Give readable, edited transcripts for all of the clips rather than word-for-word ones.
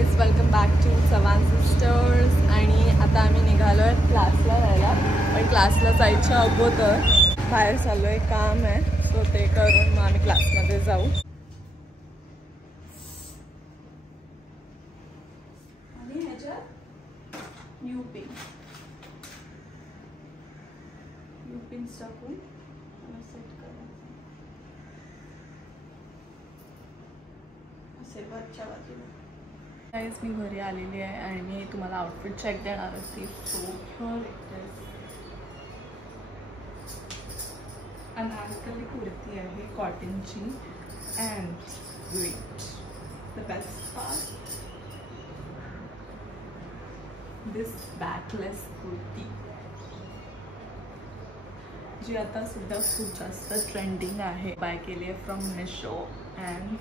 Guys, welcome back to Chavan sisters. आणि आता आम्ही निघालो आहे क्लासला जायला. पण क्लासला जायच्या अगोदर बाहेर चाललो आहे, काम आहे. सो ते करून मग आम्ही क्लासमध्ये जाऊ. आणि ह्याच्यात न्यू पिन्स टाकून सेट करायचं असे वरच्या बाजूला. गाईज, मी घरी आलेली आहे आणि मी तुम्हाला आउटफिट चेक देणार होती. So here it is. Anarkali kurti आहे कॉटनची. And wait the best part, this backless kurti जी आता सुद्धा खूप जास्त ट्रेंडिंग आहे. बाय केली आहे फ्रॉम मिशो अँड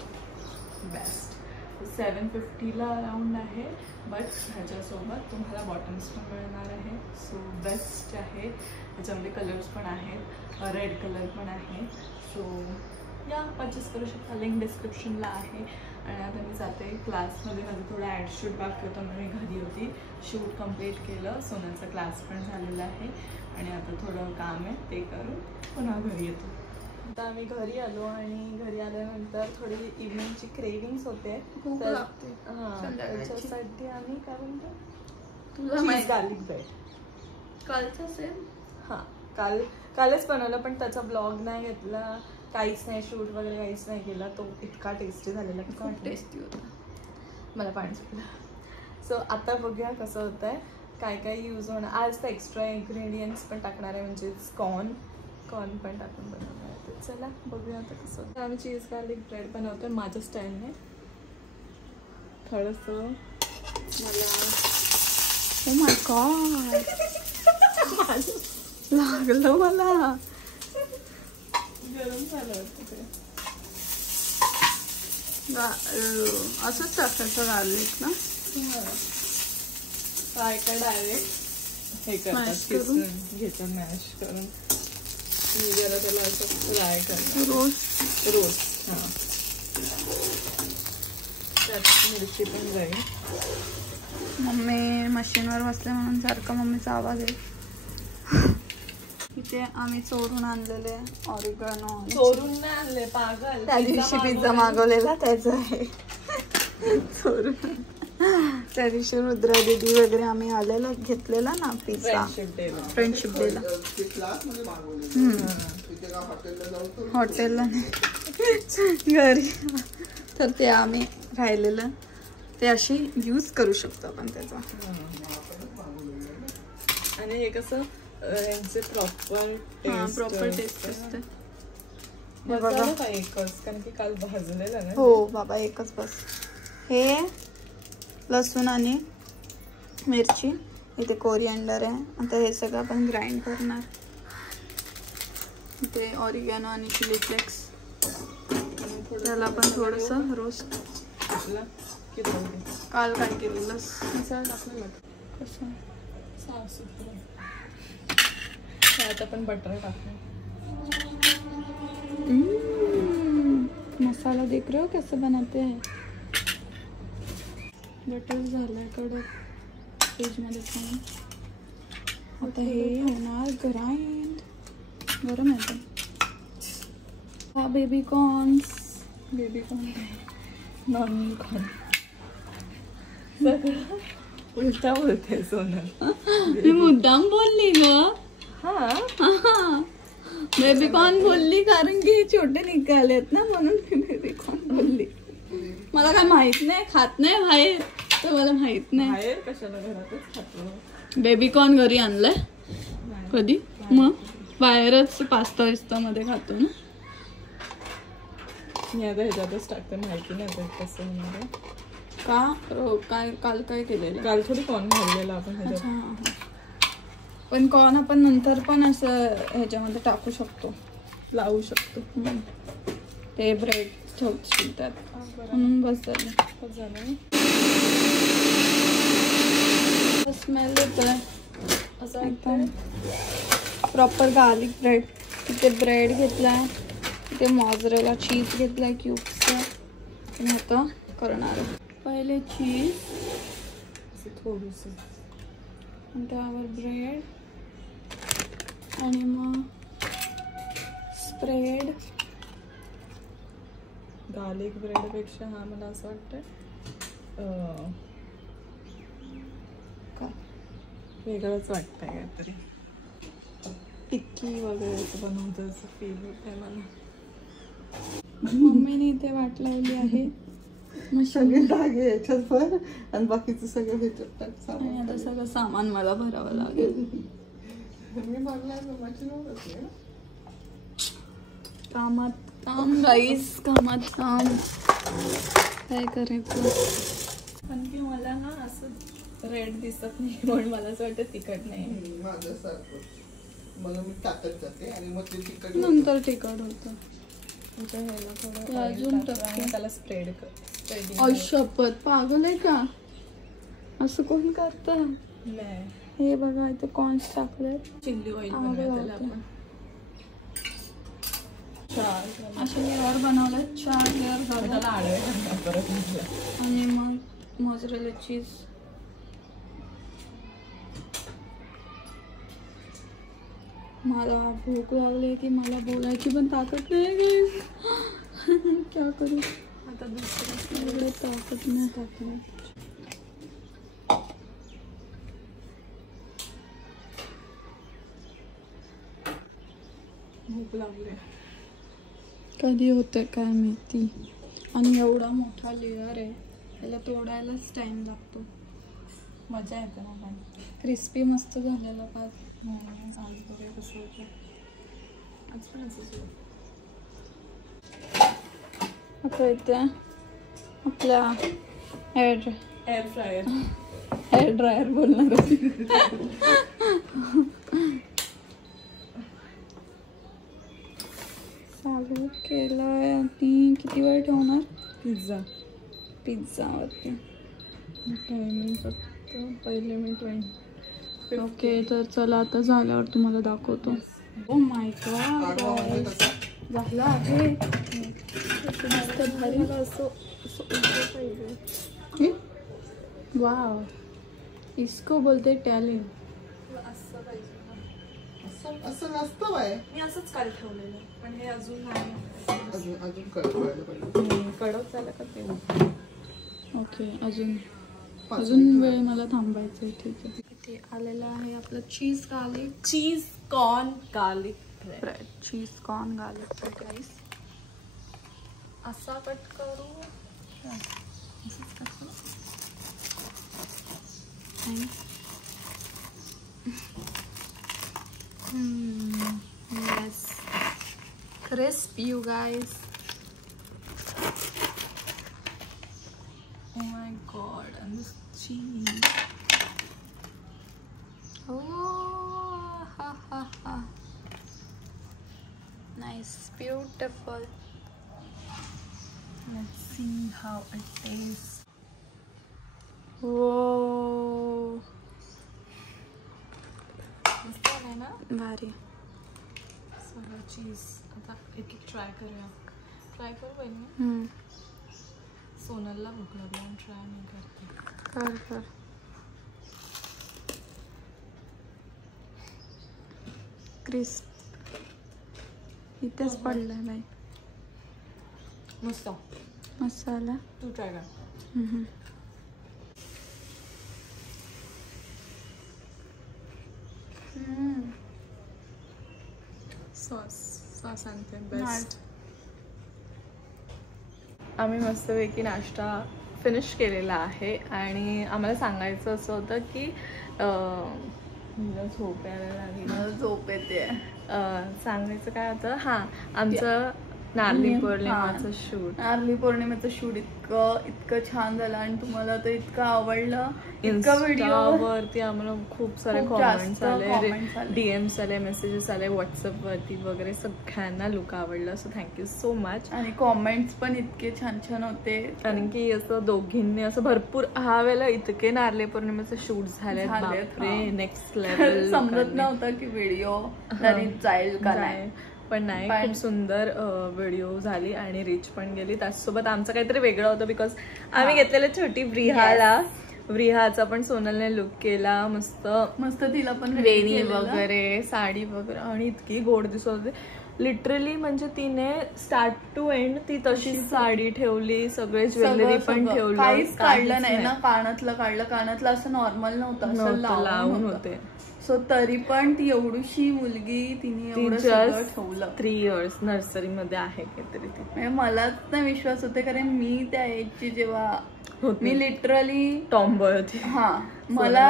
बेस्ट. 750ला अराउंड आहे. बट ह्याच्यासोबत तुम्हाला बॉटम्स पण मिळणार आहे. सो बेस्ट आहे. ह्याच्यामध्ये कलर्स पण आहेत, रेड कलर पण आहे. सो या परचेस करू शकता. लिंक डिस्क्रिप्शनला आहे. आणि आता मी जाते क्लासमध्ये. माझं थोडं ॲडशूट बाकी होतं म्हणून मी घरी होती. शूट कंप्लीट केलं. सोनाचा क्लास पण झालेला आहे आणि आता थोडं काम आहे ते करून पुन्हा घरी येतो. आता आम्ही घरी आलो आणि घरी आल्यानंतर थोडी इव्हनिंगची क्रेविंग्स होते. त्याच्यासाठी आम्ही काय म्हणतो गार्लिक ब्रेड कालचं सेम. हां, कालच बनवलं पण त्याचा ब्लॉग नाही घेतला, काहीच नाही, शूट वगैरे काहीच नाही केला. तो इतका टेस्टी झालेला, खूप टेस्टी होता. मला पाणी सुटलं. सो आता बघूया कसं होतं आहे, काय काय यूज होणार. आज तर एक्स्ट्रा इन्ग्रेडियंट्स पण टाकणार आहे, म्हणजेच कॉर्न पण टाकून बनवणार आहे. तर चला बघूया आता कसं होतं. आम्ही चीज गार्लिक ब्रेड बनवतो आहे माझ्या स्टाईलने. थोडंसं ओ माय गॉड, लागलं मला. गरम झालं होतं ते. असंच टाकायचं गार्लिक ना. काय काय डायरेक्ट हे करतात, घेतात मॅश करून. मी जरा त्याला असं फ्राय करणार. रोस्ट हां. त्यात मिरची पण जाईल. मम्मी मशीनवर बसले म्हणून सारखं मम्मीचा आवाज आहे. इथे आम्ही चोरून आणलेले ऑरिगॅनो. चोरून नाही आणले पागल, त्या दिवशी पिझ्झा मागवलेला त्याचं आहे. चोरून त्या दिवशी रुद्रा दीदी वगैरे आम्ही आलेला घेतलेला ना पिझ्झा फ्रेंडशिप डेला. हॉटेलला नाही, घरी. तर ते आम्ही राहिलेलं ते अशी यूज करू शकतो आपण त्याचा. आणि हे कसं यांचे प्रॉपर टेस्ट असते. बघा एकच, कारण की काल भाजलेलं ना. हो बाबा, एकच बस. हे लसूण आणि मिरची, इथे कोरिएंडर आहे. आता हे सगळं आपण ग्राइंड करणार. इथे ऑरिगॅनो आणि चिली फ्लेक्स. त्याला पण थोडंसं रोस्ट. काल काय केलेलंस कसं आता पण बटर टाकू. मसाला देख रहे हो कैसे बनाते हैं. बटर झालाय कडक फ्रीजमध्ये ठेवून. आता हे होणार ग्राइंड. गरम आहे हा. बेबी कॉर्न नॉन कॉर्न सगळं उलटा बोलते सोनल. मी मुद्दाम बोलली ग. हा, बेबी कॉर्न बोलली कारण की छोटे निघालेत ना, म्हणून मी बेबी कॉर्न बोलली. मला काय माहित नाही, खात नाही बाहेर, तर मला माहित नाही. बाहेर कशाला, घरातच खातो. बेबी कॉर्न घरी आणलंय कधी, मग बाहेरच पास्ता मध्ये खातो ना. मी आता ह्याच्यातच टाकते, माहिती नाही आता कसं होणार आहे. काय काल काय केलेलं. काल थोडी कॉर्न घाललेला आपण. पण कॉर्न आपण नंतर पण असं ह्याच्यामध्ये टाकू शकतो, लावू शकतो. ते ब्रेड ठेवशील त्यात म्हणून बस झालं. स्मेल येतोय असं एकदम प्रॉपर गार्लिक ब्रेड. तिथे ब्रेड घेतलाय, तिथे मॉझरेला चीज घेतलाय क्यूब्सचा. आता करणार पहिले चीज, थोडंसं त्यावर ब्रेड आणि मग स्प्रेड. गार्लिक ब्रेडपेक्षा हा मला असं वाटतं वेगळंच वाटतंय काहीतरी. टिक्की वगैरे असं बनवतं असं फील होत आहे मला. मम्मीने इथे वाट लावली आहे. सगळे धागे याच्यात भर आणि बाकीचं सगळं ह्याच्यात टाक. आणि आता सगळं सामान मला भरावं लागेल. मी भरलाय मशीन. कामात काम गाईस, कामात काम. काय करायचं. पण की मला ना असं रेड दिसत नाही म्हणून मला असं वाटतं तिखट नाही. माझ्यासारखं मला मी टाकत जाते आणि मग ते तिखट नंतर तिखट होतं. अजून त्याला स्प्रेड कर. शपथ, पागल आहे का? असं कोण करतं? नाही, हे बघा इथे कॉर्न्स टाकले. चिल्ली ऑइल असे लेअर बनवले. 4 लेअर झाले. आणि मग मोझरेला चीज. मला भूक लागली की मला बोलायची पण ताकद नाही. क्या करू आता दुसरं ताकद नाही टाकली. भूक लागली. कधी होतं काय माहिती. आणि एवढा मोठा लेअर आहे, त्याला तोडायलाच टाइम लागतो. मजा येते ना पण. क्रिस्पी मस्त झालेलं का. चालू करूया कसं होतं. आज पण असंच होतं. आता इथे आपल्या हेअर ड्रायर बोलणार. चालू केलंय. आणि किती वेळ ठेवणार पिझ्झावरती? टायमिंग फक्त पहिले मी 20. ओके, तर चला आता झाल्यावर तुम्हाला दाखवतो. ओ माय गॉड, झालं आहे. मस्त भारी. वाव, इसको बोलते टॅलेंट. असं नसतं बाय. मी असंच काल ठेवलेलं पण हे अजून नाही. अजून कडक झालं का ते. ओके, अजून वेळ मला थांबायचं. ठीक आहे. इथे आलेलं आहे आपलं cheese corn garlic bread. Cheese corn garlic bread rice. असा कट करू. असंच कट करू. Yes, crisp you guys. Oh my god, and this cheese. Oh, ha ha ha. Nice, beautiful. Let's see how it tastes. Whoa. मस्त आहे ना. भारी. सगळं चीज. आता एक ट्राय करूया. ट्राय करू पाहिजे. सोनलला भूक लागली आणि ट्राय नाही करते. कर. क्रिस्प इथेच पडलाय बाई. मस्त मसाला. तू ट्राय कर. सॉस आणते बेस्ट. आम्ही मस्तपैकी नाश्ता फिनिश केलेला आहे आणि आम्हाला सांगायचं असं होतं की झोप यायला लागली. झोप येते. सांगायचं काय होतं. हां, आमचं नारळी पौर्णिमेचं शूट इतकं छान झालं आणि तुम्हाला तर इतकं आवडलं. इंस्टावरती आम्हाला खूप सारे कॉमेंट्स आले, DMs आले, मेसेजेस आले व्हॉट्सअप वरती वगैरे. सगळ्यांना लुक आवडलं. So thank you so much. आणि कॉमेंट्स पण इतके छान छान होते. कारण की असं दोघींनी असं भरपूर ह्या वेळेला इतके नारळी पौर्णिमेचे शूट झाले. Next level. समजत नव्हतं की व्हिडिओ जाईल का नाही. पण नाही, खूप सुंदर व्हिडिओ झाली आणि रीच पण गेली. त्याचसोबत आमचं काहीतरी वेगळं होतं बिकॉज आम्ही घेतलेलं छोटी व्रिहाला. व्रिहाचा पण सोनलने लुक केला मस्त मस्त, तिला पण वेणी वगैरे साडी वगैरे आणि इतकी गोड दिसत होती लिटरली. म्हणजे तिने स्टार्ट टू एंड ती तशीच साडी ठेवली, सगळे ज्वेलरी पण ठेवली, काहीच काढलं नाही ना. कानातलं काढलं, कानातलं असं नॉर्मल नव्हतं, असं लावून होते. सो तरी पण ती एवढीशी मुलगी तिने एवढं सगळं ठेवलं. 3 years नर्सरी मध्ये आहे काहीतरी ती. म्हणजे मलाच नाही विश्वास होते, कारण मी त्या एजची जेव्हा मी लिटरली टॉमबॉय होती. मला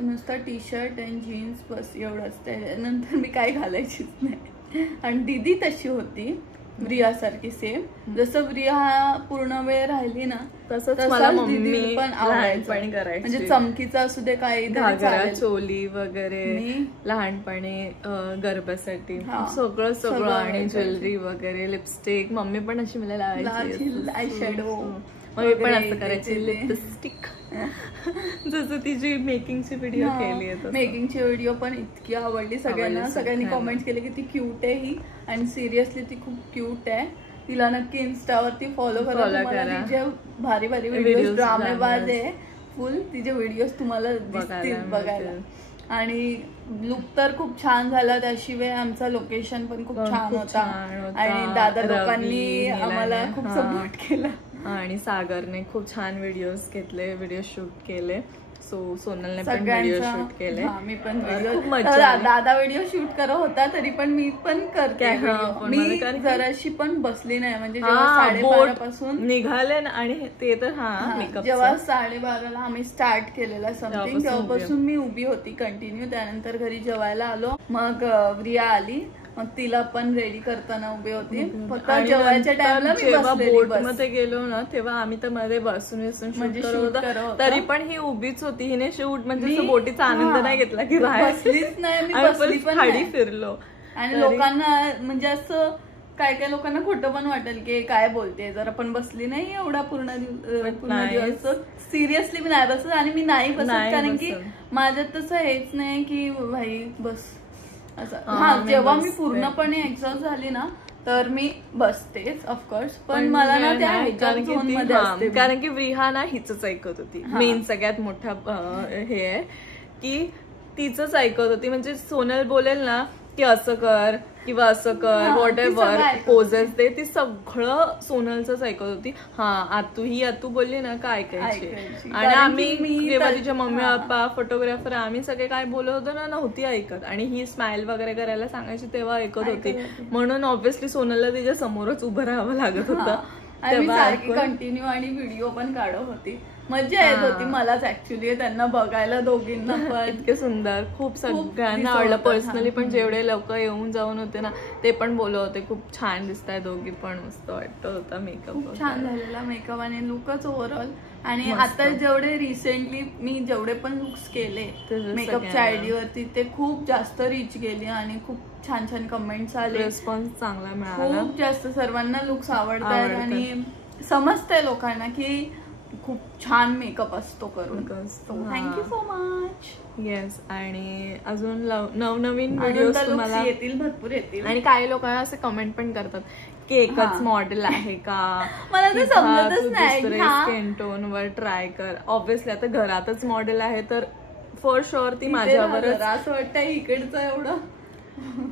नुसतं टी शर्ट आणि जीन्स बस एवढंच, त्यानंतर मी काय घालायचीच नाही. आणि दीदी तशी होती व्रिया सारखी सेम. जसं व्रिया पूर्ण वेळ राहिली ना तसंच मला मम्मी पण लहानपणी करायची. म्हणजे चमकीचं असू दे, काही घागरा चोली वगैरे लहानपणी गरब्यासाठी सगळं आणि ज्वेलरी वगैरे, लिपस्टिक. मम्मी पण अशी मला लावायची, आय शॅडो मम्मी पण असं करायची, लिपस्टिक. जसं तिची मेकिंगची व्हिडिओ केली आहे. मेकिंगची व्हिडिओ पण इतकी आवडली सगळ्यांना. सगळ्यांनी कमेंट केले की ती क्यूट आहे ही, आणि सिरियसली ती खूप क्यूट आहे. तिला नक्की इन्स्टावरती फॉलो करा. तिचे भारी भारी व्हिडिओ, ड्रामेबाज आहे फुल. तिचे व्हिडिओज तुम्हाला दिसतील बघायला. आणि लुक तर खूप छान झाला. त्याशिवाय आमचा लोकेशन पण खूप छान होता आणि दादा लोकांनी आम्हाला खूप सपोर्ट केला. आणि सागरने खूप छान व्हिडिओज घेतले, व्हिडिओ शूट केले. सो सोनलने पण व्हिडिओ शूट केले. मी पण दादा व्हिडिओ शूट करत होता, तरी पण मी पण करते. मी जराशी पण बसली नाही. म्हणजे जेव्हा 12:30 पासून निघाले ना, आणि ते तर जेव्हा 12:30ला आम्ही स्टार्ट केलेला समथिंग, तेव्हापासून मी उभी होती कंटिन्यू. त्यानंतर घरी जेवायला आलो, मग व्रिया आली, मग तिला पण रेडी करताना उभी होती. फक्त जेवायच्या टाइमला जेव्हा बोट मध्ये गेलो ना, तेव्हा आम्ही तर मध्ये बसून म्हणजे शूट करत होतो, तरी पण ही उभीच होती. हिने शूट म्हणजे बोटीचा आनंद नाही घेतला की बसलीच नाही. मी बसली पण खाडी फिरलो. आणि लोकांना म्हणजे असं काय काय लोकांना खोटं पण वाटेल की काय बोलते, जर आपण बसली नाही एवढा पूर्ण दिवस. सिरियसली मी नाही बसत, आणि मी नाही बसत कारण की माझ्यात तसं हेच नाही की भाई बस असं. जेव्हा मी पूर्णपणे एक्झॉस्ट झाली ना, तर मी बसतेच ऑफकोर्स. पण मला ना त्या झोन मध्ये असते, कारण की व्रिहा ना हिचंच ऐकत होती. मेन सगळ्यात मोठा हे आहे की तिचंच ऐकत होती. म्हणजे सोनल बोलेल ना की असं कर किंवा असं कर, व्हॉट एव्हर पोजेस दे, ती सगळं सोनलच ऐकत होती. ही आतू बोलली ना का ऐकायची. आणि आम्ही जेव्हा तिच्या मम्मी पप्पा फोटोग्राफर आम्ही सगळे काय बोलत होतो ना, नव्हती ऐकत. आणि ही स्माइल वगैरे करायला सांगायची तेव्हा ऐकत होती. म्हणून ऑब्व्हियसली सोनलला तिच्या समोरच उभं राहावं लागत होतं. सारखी कंटिन्यू आणि व्हिडिओ पण काढत होती. मजा येत होती मलाच ऍक्च्युली त्यांना बघायला, दोघींना पण. इतके सुंदर, खूप सगळ्यांना आवडलं. पर्सनली पण जेवढे लोक येऊन जाऊन होते ना, ते पण बोलत होते खूप छान दिसताय दोघी पण, मस्त वाटत होता मेकअप. छान झालेला मेकअप आणि लुकच ओव्हरऑल. आणि आता जेवढे रिसेंटली मी जेवढे पण लुक्स केले मेकअपच्या आयडीवरती, ते खूप जास्त रीच गेले आणि खूप छान छान कमेंट्स आले. रिस्पॉन्स चांगला मिळाला. खूप जास्त सर्वांना लुक्स आवडतात आणि समजतंय लोकांना की खूप छान मेकअप असतो करून. Thank you so much. येस. आणि अजून नवनवीन व्हिडिओ तुम्हाला येतील, भरपूर येतील. आणि काही लोकांना असे कमेंट पण करतात की एकच मॉडेल आहे का, मला तर समजतच नाही. स्किन टोन वर ट्राय कर. ऑब्व्हियसली आता घरातच मॉडेल आहे तर फॉर शुअर ती माझ्यावरच, असं वाटतं इकडचं एवढं,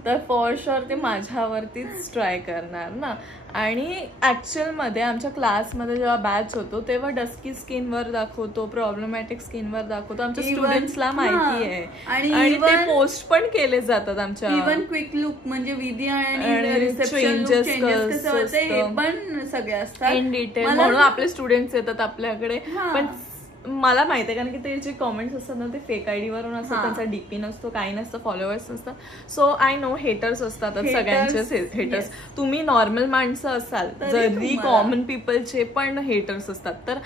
तर फॉर शुअर ते माझ्यावरतीच ट्राय करणार ना. आणि ऍक्च्युअल मध्ये आमच्या क्लासमध्ये जेव्हा बॅच होतो तेव्हा डस्की स्किनवर दाखवतो, प्रॉब्लेमॅटिक स्किनवर दाखवतो. आमच्या स्टुडंट्सला माहिती आहे आणि ते पोस्ट पण केले जातात आमच्या. इव्हन क्विक लुक म्हणजे विधी आणि रिसेप्शन पण सगळे असतात इन डिटेल. म्हणून आपले स्टुडंट्स येतात आपल्याकडे. पण मला माहिती आहे कारण की ते जे कॉमेंट्स असतात ना ते फेक आयडी वरून असतात, त्यांचा डीपी नसतो, काही नसतं, फॉलोअर्स नसतात. सो आय नो हेटर्स असतात, सगळ्यांचेच हेटर्स. तुम्ही नॉर्मल माणसं असाल जरी कॉमन पीपलचे पण हेटर्स असतात. तर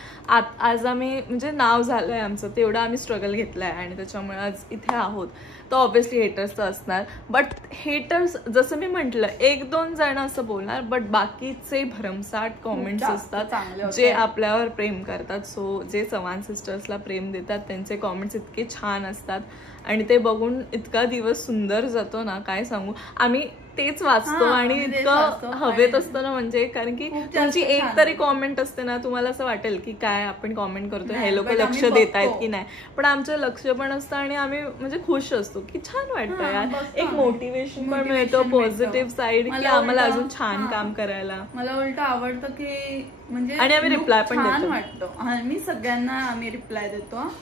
आज आम्ही म्हणजे नाव झालंय आमचं, तेवढं आम्ही स्ट्रगल घेतलंय आणि त्याच्यामुळे आज इथे आहोत. तर ऑब्व्हियसली हेटर्स तर असणार. बट हेटर्स जसं मी म्हटलं 1-2 जण असं बोलणार, बट बाकीचे भरमसाठ कॉमेंट्स असतात जे आपल्यावर प्रेम करतात. सो जे चव्हाण सिस्टर्सला प्रेम देतात त्यांचे कॉमेंट्स इतके छान असतात आणि ते बघून इतका दिवस सुंदर जातो ना, काय सांगू. आम्ही तेच वाचतो आणि इतकं हवेत असतं ना, म्हणजे कारण की तुमची एक तरी कॉमेंट असते ना, तुम्हाला असं वाटेल की काय आपण कॉमेंट करतोय, हे लोक लक्ष देत आहेत की नाही, पण आमचं लक्ष पण असतं आणि आम्ही म्हणजे खुश असतो की छान वाटतं यार, एक मोटिवेशन पण मिळतं, पॉझिटिव्ह साईड की आम्हाला अजून छान काम करायला. मला उलट आवडतं की म्हणजे आणि आम्ही रिप्लाय पण छान वाटतं. आम्ही सगळ्यांना रिप्लाय देतो,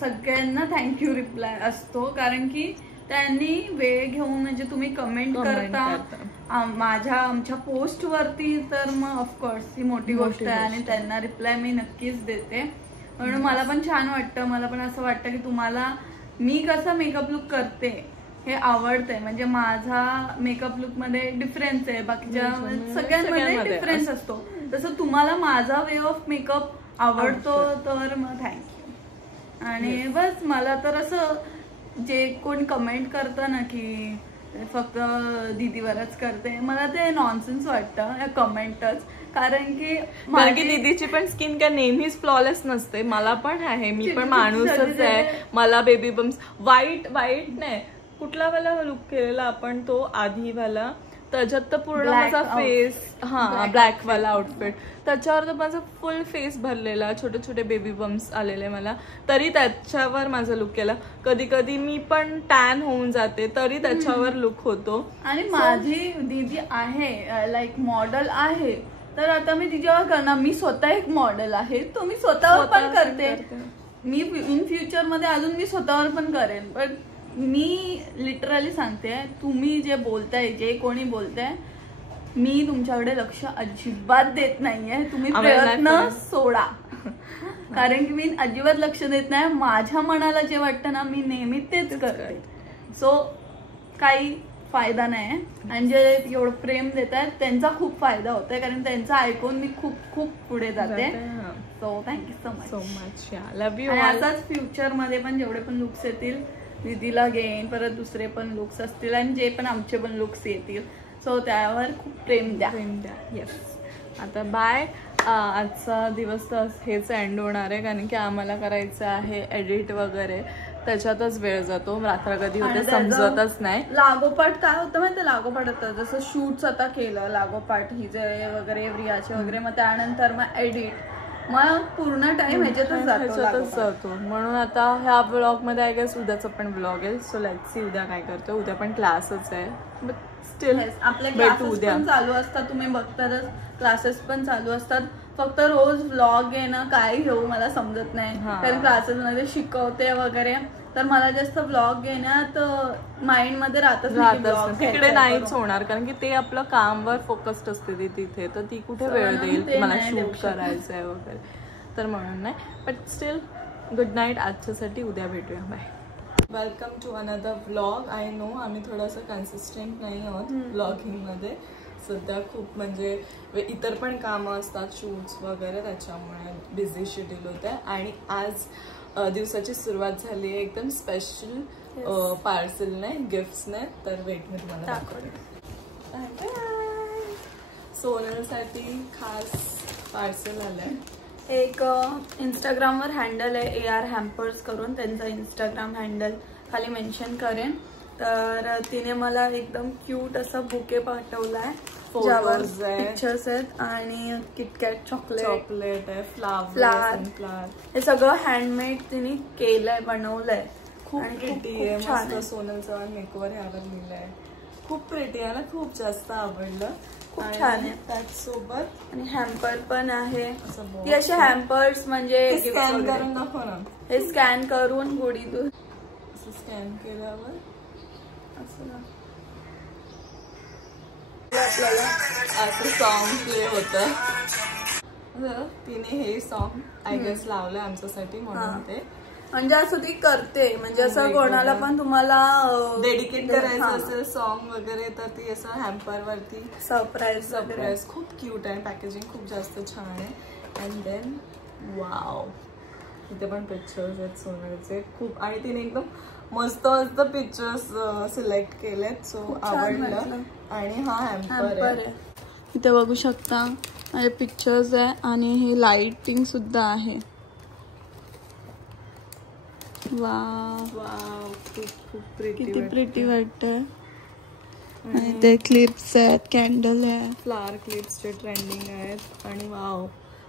सगळ्यांना थँक्यू रिप्लाय असतो, कारण की त्यांनी वेळ घेऊन म्हणजे तुम्ही कमेंट करता आमच्या पोस्ट वरती, तर मग ऑफकोर्स ही मोठी गोष्ट आहे आणि त्यांना रिप्लाय मी नक्कीच देते. म्हणून मला पण छान वाटतं. मला पण असं वाटतं की तुम्हाला मी कसा मेकअप लुक करते हे आवडतंय, म्हणजे माझा मेकअप लुक मध्ये डिफरन्स आहे, बाकीच्या सगळ्यांमध्ये डिफरन्स असतो, तसं तुम्हाला माझा वे ऑफ मेकअप आवडतो, तर मग थँक्यू. आणि बस मला तर असं जे कोण कमेंट करतं ना की फक्त दीदीवरच करते, मला ते नॉनसेन्स वाटतं कमेंटच, कारण की दीदीची पण स्किन केअर नेहमीच फ्लॉलेस नसते. मला पण आहे, मी पण माणूसच आहे, मला बेबी बम्स वाईट नाही, कुठला वाला लुक केलेला आपण तो आधीवाला, त्याच्यात तर पूर्ण माझा फेस, ब्लॅक वाला आउटफिट, त्याच्यावर तर माझा फुल फेस भरलेला, छोटे छोटे बेबी बम्स आलेले मला, तरी त्याच्यावर माझा लुक केला. कधी कधी मी पण टॅन होऊन जाते तरी त्याच्यावर लुक होतो. आणि माझी दीदी आहे लाईक मॉडेल आहे, तर आता मी तिच्यावर करणार, मी स्वतः एक मॉडेल आहे, तो मी स्वतःवर पण करते, मी इन फ्युचर मध्ये अजून मी स्वतःवर पण करेन. पण मी लिटरली सांगते, तुम्ही जे बोलताय, जे कोणी बोलताय, मी तुमच्याकडे लक्ष अजिबात देत नाहीये, तुम्ही प्रयत्न सोडा, कारण की मी अजिबात लक्ष देत नाही. माझ्या मनाला जे वाटतं ना, मी नेहमी तेच करते. सो काही फायदा नाही, आणि जे एवढं प्रेम देत आहेत त्यांचा खूप फायदा होतोय, कारण त्यांचं ऐकून मी खूप खूप पुढे जाते. So thank you so much. Love you. असाच फ्युचर मध्ये पण जेवढे पण लुक्स येतील दीदीला घेईन, परत दुसरे पण लुक्स असतील आणि जे पण आमचे पण लुक्स येतील, सो त्यावर खूप प्रेम द्या. येस. आता बाय. आजचा दिवस तर हेच एंड होणार आहे, कारण की आम्हाला करायचं आहे एडिट वगैरे, त्याच्यातच वेळ जातो, रात्र कधी होते समजतच नाही. लागोपाठ काय होतं माहिती, लागोपाठ होतं जसं शूट्स आता केलं लागोपाठ हिजे वगैरे रियाचे वगैरे, मग त्यानंतर मग एडिट, मग पूर्ण टाइम ह्याच्यातच जातो. म्हणून आता ह्या ब्लॉग मध्ये आय गेस उद्याचा पण ब्लॉग आहे, सो लेट्स सी उद्या काय करतो. उद्या पण क्लासच आहे, बट स्टील आपले क्लासेस पण चालू असतात, तुम्ही बघतातच क्लासेस पण चालू असतात. फक्त रोज व्लॉग येणं काय घेऊ मला समजत नाही, कारण क्लासेस मध्ये शिकवते वगैरे, तर मला जास्त व्लॉग घेण्यात माइंड मध्ये राहतच, तिकडे नाहीच होणार, कारण की ते आपलं कामवर फोकस्ड असते ती तिथे, तर ती कुठे वेळ देईल मला शूट करायचंय वगैरे, तर म्हणून नाही. बट स्टील गुड नाईट आजच्यासाठी, उद्या भेटूया, bye. Welcome to another vlog. I know आम्ही थोडंसं कन्सिस्टंट नाही आहोत व्लॉगिंगमध्ये सध्या, खूप म्हणजे इतर पण कामं असतात, शूट्स वगैरे, त्याच्यामुळे बिझी शेड्यूल होतं. आणि आज दिवसाची सुरुवात झाली आहे एकदम स्पेशल पार्सलने, गिफ्ट्सने, तर वेट मी तुम्हाला दाखवते. सोनलसाठी खास पार्सल आलंय. एक इंस्टाग्रामवर हँडल आहे AR हॅम्पर्स करून, त्यांचा इंस्टाग्राम हँडल खाली मेन्शन करेन. तर तिने मला एकदम क्यूट असा बुके पाठवलाय, ज्यावर पिक्चर्स आहेत आणि किटकॅट चॉकलेट आहे, फ्लावर, हे सगळं हँडमेड तिने केलंय, बनवलंय. खूप प्रिटी आहे, मस्त सोनल चव्हाण मेकओव्हर ह्यावर लिहिलंय, खूप प्रिटी आहे ना, खूप जास्त आवडलं, खूप छान आहे. त्याचसोबत आणि हॅम्पर पण आहे. ती असे हॅम्पर्स म्हणजे स्कॅन करून दाखव ना, हे स्कॅन करून गोडी स्कॅन केल्यावर असं आपल्याला असं सॉन्ग प्ले होतं. तिने हे सॉन्ग आय गेस लावलंय आमच्यासाठी, म्हणून ते म्हणजे असं ती करते, म्हणजे असं कोणाला पण तुम्हाला डेडिकेट करायचं असेल सॉन्ग वगैरे, तर ती असं हॅम्पर वरती सरप्राईज खूप क्यूट आहे. पॅकेजिंग खूप जास्त छान आहे. अँड देन वाव, इथे पण पिक्चर्स आहेत सोनलचे खूप, आणि तिने एकदम मस्त मस्त पिक्चर्स सिलेक्ट केलेत, सो आवडलं. आणि हा हॅम्पर आहे, इथे बघू शकता माझे पिक्चर्स आहे, आणि हे लाइटिंग सुद्धा आहे. वाव, खूप खूप किती प्रिटी वाटतंय. आणि ते क्लिप्स आहेत, कॅन्डल आहे, फ्लावर क्लिप्सचे ट्रेंडिंग आहेत. आणि वाव,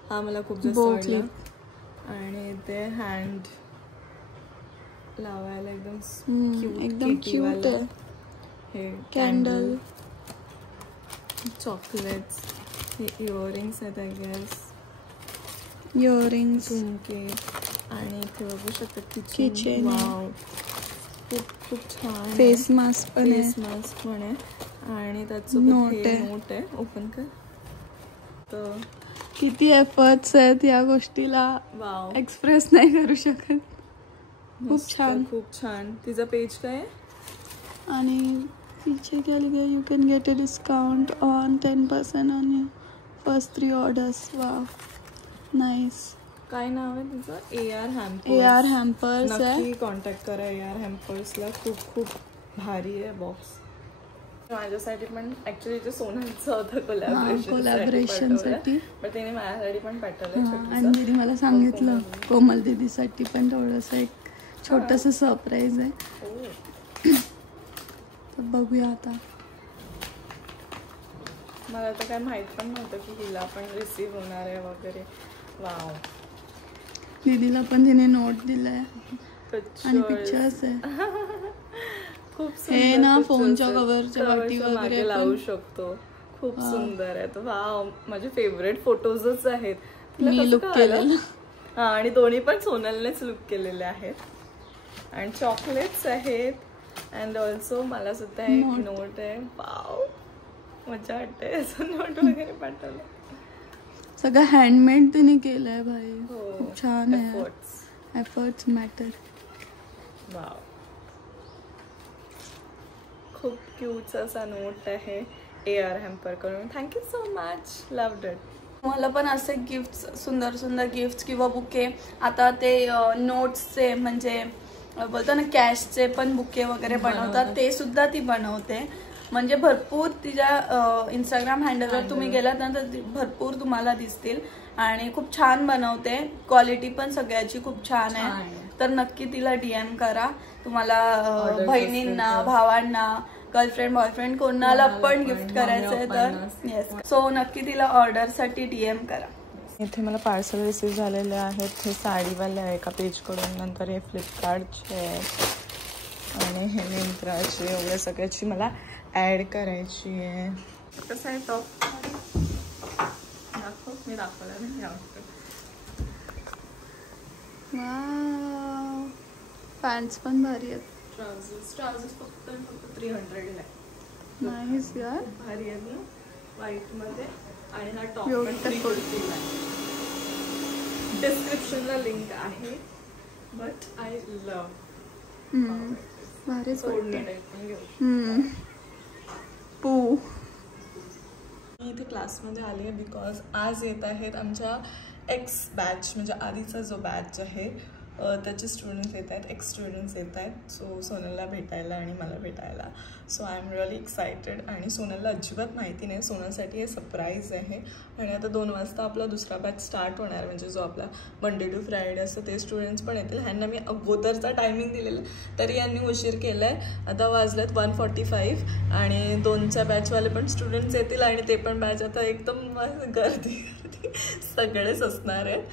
हा मला खूप जास्त Bow आवडला. clip. आणि ते हँड लावायला एकदम एकदम क्यूट आहे. हे कॅन्डल, चॉकलेट्स, हे इयरिंग्स आहेत आय गेस, इयरिंग्स, झुमके. आणि इथे बघू शकता किचन. वाव, खूप खूप छान. फेस मास्क पण आहे, फेस मास्क पण आहे. आणि त्याचं नोट आहे ओपन कर. तर किती एफर्ट्स आहेत या गोष्टीला, वाव, एक्सप्रेस नाही करू शकत. खूप छान, खूप छान. तिचा पेज काय आहे? आणि पीछे क्या लिखा है, you can get a discount on 10% on first 3 orders. Wow, nice. काय नाव आहे तिचं? AR hampers. AR हॅम्पर्स आहे. नक्की कॉन्टॅक्ट करा AR हॅम्पर्सला. खूप खूप भारी आहे बॉक्स. माझ्यासाठी पण ऍक्च्युली जे सोनाचं होतं कोलॅबरेशनसाठी, पण तिने माझ्यासाठी पण पाठवलं. आणि दीदी मला सांगितलं कोमल दीदीसाठी पण थोडंसं एक छोटंसं सरप्राईज आहे. तर बघूया आता. मला तर काय माहित पण नव्हतं की हिला पण रिसीव्ह होणार आहे वगैरे. वाव. दीदीला पण तिने नोट दिलाय आणि पिक्चर्स आहे. खूप हे ना फोनच्या कव्हरच्या वाटी वगैरे लावू शकतो. खूप सुंदर आहे. वाव, माझे फेवरेट फोटोजच आहेत. मी लुक केलेलं. हा, आणि दोन्ही पण सोनलनेच लुक केलेले आहेत. आणि चॉकलेट्स आहेत. अँड ऑल्सो मला सुद्धा एक नोट आहे. वाव, मजा वाटते. नोट वगैरे पाठवलं. सगळं हँडमेड तिने केलंय भाई. खूप छान आहे. Efforts matter. वाव, खूप क्यूट असा नोट आहे AR हॅम्पर कडून. Thank you so much, loved it. मला पण असे गिफ्ट्स, सुंदर सुंदर गिफ्ट्स किंवा बुके, आता ते नोट्सचे म्हणजे बोलतो ना कॅशचे पण बुके वगैरे बनवतात, ते सुद्धा ती बनवते. म्हणजे भरपूर तिच्या इंस्टाग्राम हँडलवर तुम्ही गेलात ना तर भरपूर तुम्हाला दिसतील. आणि खूप छान बनवते. क्वालिटी पण सगळ्याची खूप छान आहे. तर नक्की तिला DM करा. तुम्हाला बहिणींना, भावांना, गर्लफ्रेंड, बॉयफ्रेंड कोणाला पण गिफ्ट करायचं आहे तर येस. सो नक्की तिला ऑर्डरसाठी DM करा. इथे मला पार्सल रिसीव्ह झालेले आहेत. हे साडीवाले आहे एका पेजकडून, नंतर हे फ्लिपकार्टचे आहे आणि हे मिंत्राचे. एवढ्या सगळ्याची मला ॲड करायची आहे. कसं आहे टॉप? दाखव, मी दाखवला नाही. पॅन्ट्स पण भारी आहेत. ट्राउझर्स फक्त 300 ला. नाईस यार, भारी आहे ना, व्हाईट मध्ये. आणि हा टॉप पण 350 ला. डिस्क्रिप्शनला लिंक आहे. But I love. भारीच वाटतं. पू, मी इथे क्लासमध्ये आली आहे बिकॉज आज येत आहेत आमच्या एक्स बॅच, म्हणजे आधीचा जो बॅच आहे त्याचे स्टुडंट्स येत आहेत, एक्स स्टुडंट्स येत आहेत. सो सोनलला भेटायला आणि मला भेटायला. So I am really excited. आणि सोनलला अजिबात माहिती नाही. सोनलसाठी हे सरप्राईज आहे. आणि आता 2 वाजता आपला दुसरा बॅच स्टार्ट होणार, म्हणजे जो आपला मंडे टू फ्रायडे असतं ते स्टुडंट्स पण येतील. ह्यांना मी अगोदरचा टायमिंग दिलेला तरी यांनी उशीर केला आहे. आता वाजलेत 1:45 आणि 2च्या बॅचवाले पण स्टुडंट्स येतील आणि ते पण बॅच आता एकदम गर्दी सगळेच असणार आहेत.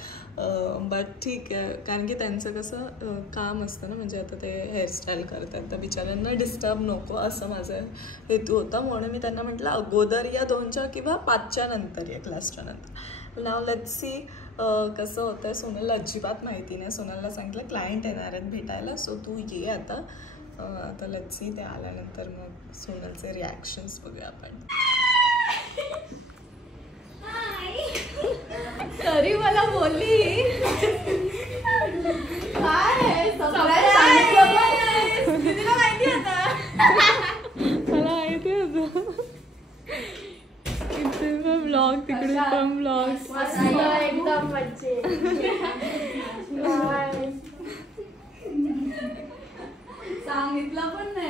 बट ठीक आहे, कारण की त्यांचं कसं काम असतं ना, म्हणजे आता ते हेअरस्टाईल करतात तर बिचाऱ्यांना डिस्टर्ब नको असं माझं हेतू होता. म्हणून मी त्यांना म्हटलं अगोदर या 2च्या किंवा 5च्या नंतर या, क्लासच्या नंतर. नाव लेट्स सी कसं होतं आहे. सोनलला अजिबात माहिती नाही. सोनलला सांगितलं क्लायंट येणार आहेत भेटायला, सो तू ये आता. आता लेट्स सी ते आल्यानंतर मग सोनलचे रिॲक्शन्स बघूया आपण. तरी मला बोलली काय मला माहिती होतं. इथे पण ब्लॉग, तिकडे पण ब्लॉग. एकदम मज्जे. सांगितलं पण नाही.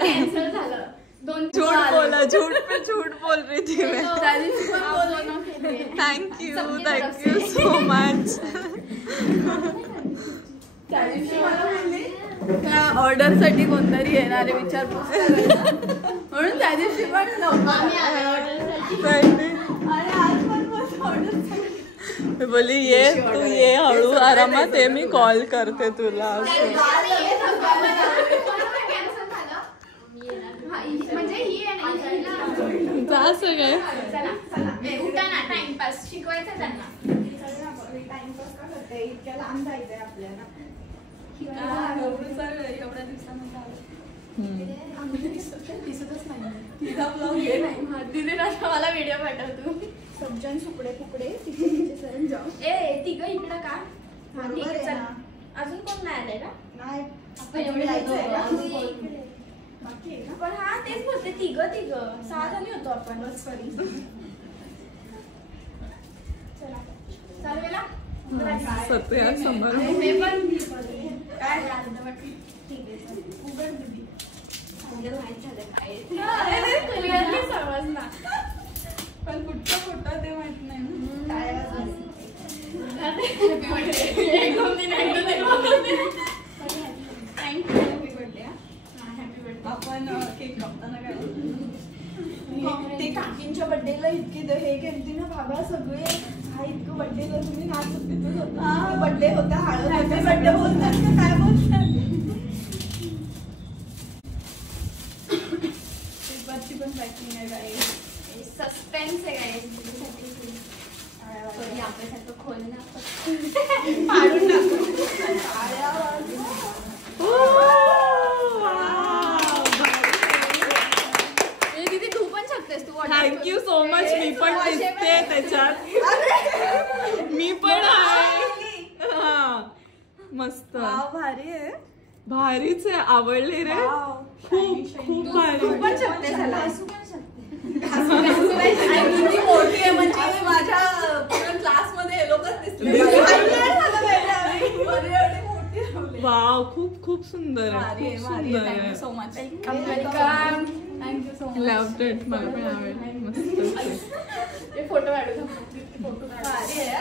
कॅन्सल झालं. झूठ बोल रही थी मैं. Thank you so much. Order साठी कोणतरी येणारे विचारपूस म्हणून त्या दिवशी पण बोली ये तू ये हळू आरामात ये, मी कॉल करते तुला असं. असं काय टाइमपास शिकवायचं त्यांना. इतक्या लांब जायचंय आपल्याला. एवढ्या दिवसानंतर दिसतच नाही. दीदी मला व्हिडिओ पाठव तू. सज्जन सुकडे फुकडे तिकडे सरण जाऊ. ए तिघं इकडं का? अजून कोण नाही आलंय का? नाही. पण हा तेच बोलते तिघं 6 जणी होतो आपण. चालेल सत्या संभार काय उघड दिदी. समजणार पण कुठचं कुठं ते माहित नाही आपण केक कापताना काय ते काकींच्या बर्थडेला इतके हे केलती ना बाबा सगळे. हा इतकं बर्थडेला तुम्ही नाचत तिथेच होता. बर्थडे होता हळद हॅपी बर्थडे बोलतात का काय बोलतात. बच्ची पण पॅकिंग आहे काय सस्पेन्स आहे काय आपल्यासारखं खोल ना पाडून टाकू. दीदी तू पण शकतेस. तू थँक्यू सो मच. मी पण दिसते त्याच्यात. मी पण आहे. हा मस्त भारी आहे. भारीच आहे. आवडले रे खूप खूप भारी. तू पण शकतेस. मोठी आहे म्हणजे माझ्या क्लास मध्ये लोकच दिसले. वाव खूप खूप सुंदर आहे. Thank you so much. Thank you so much. Loved it. मला पण आवडलं. मस्त फोटो काढू. फोटो भारी आहे.